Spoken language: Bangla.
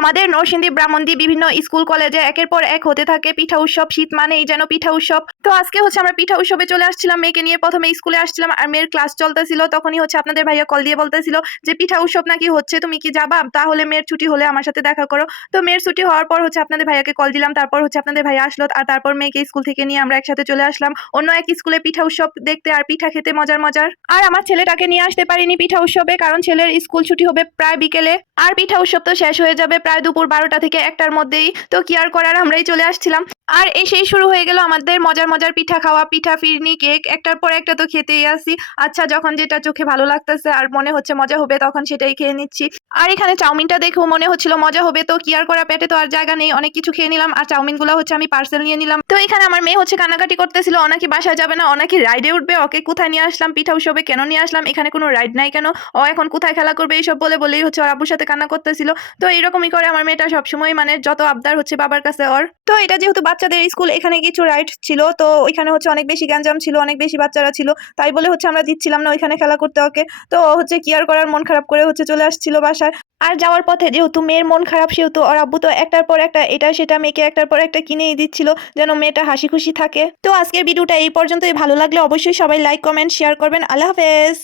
আমাদের নরসিংদী ব্রাহ্মণদী বিভিন্ন স্কুল কলেজে একের পর এক হতে থাকে পিঠা উৎসব। শীত মানেই যেন পিঠা উৎসব। তো আজকে আমরা পিঠা উৎসবে চলে আসছিলাম। মেয়েকে নিয়ে প্রথমে স্কুলে আসছিলাম আর মেয়ের ক্লাস চলতেছিল। তখনই আপনাদের ভাইয়া কল দিয়ে বলতেছিল যে পিঠা উৎসব নাকি হচ্ছে, তুমি কি যাবা? তাহলে মেয়ের ছুটি হলে আমার সাথে দেখা করো। তো মেয়ের ছুটি হওয়ার পর আপনাদের ভাইয়াকে কল দিলাম। তারপর আপনাদের ভাইয়া আসলো আর তারপর মেয়েকে স্কুল থেকে নিয়ে আমরা একসাথে চলে আসলাম অন্য এক স্কুলে পিঠা উৎসব দেখতে আর পিঠা খেতে মজার মজার। আর আমার ছেলেটাকে নিয়ে আসতে পারিনি পিঠা উৎসবে, কারণ ছেলের স্কুল ছুটি হবে প্রায় বিকেলে আর পিঠা উৎসব তো শেষ হয়ে যাবে প্রায় দুপুর 12টা থেকে 1টার মধ্যেই। তো কি আর করার, আমরাই চলে আসছিলাম। আর এসেই শুরু হয়ে গেল আমাদের মজার মজার পিঠা খাওয়া, পিঠা ফিরনি কেক একটার পর একটা তো খেতেই আসি। আচ্ছা, যখন যেটা চোখে ভালো লাগতেছে আর মনে হচ্ছে মজা হবে তখন সেটাই খেয়ে নিচ্ছি। আর এখানে চাউমিনটা দেখেও মনে হচ্ছিল মজা হবে, তো কি আর করা, পেটে তো আর জায়গা নেই, অনেক কিছু খেয়ে নিলাম। আর চাউমিনগুলো আমি পার্সেল নিয়ে নিলাম। তো এখানে আমার মেয়ে কান্নাকাটি করতেছিল, ও নাকি বাসায় যাবে না, ও নাকি রাইডে উঠবে। ওকে কোথায় নিয়ে আসলাম, পিঠা উৎসবে কেন নিয়ে আসলাম, এখানে কোনো রাইড নাই কেন, ও এখন কোথায় খেলা করবে, এইসব বলেই ওর আব্বুর সাথে কান্না করতেছিল। তো এরকমই করে আমার মেয়েটা সবসময়, মানে যত আবদার বাবার কাছে ওর। তো এটা যেহেতু বাচ্চাদের স্কুল, এখানে কিছু রাইড ছিল, তো ওইখানে অনেক বেশি গ্যাঞ্জাম ছিল, অনেক বেশি বাচ্চারা ছিল, তাই বলে আমরা দিচ্ছিলাম না ওইখানে খেলা করতে ওকে। তো কি আর করার, মন খারাপ করে চলে আসছিল বাসায়। আর যাওয়ার পথে যেহেতু মেয়ের মন খারাপ, সেহেতু ওর আব্বু তো একটার পর একটা এটা সেটা মেয়েকে একটার পর একটা কিনেই দিচ্ছিল যেন মেয়েটা হাসি খুশি থাকে। তো আজকের ভিডিওটা এই পর্যন্তই। ভালো লাগলে অবশ্যই সবাই লাইক কমেন্ট শেয়ার করবেন। আল্লাহ হাফেজ।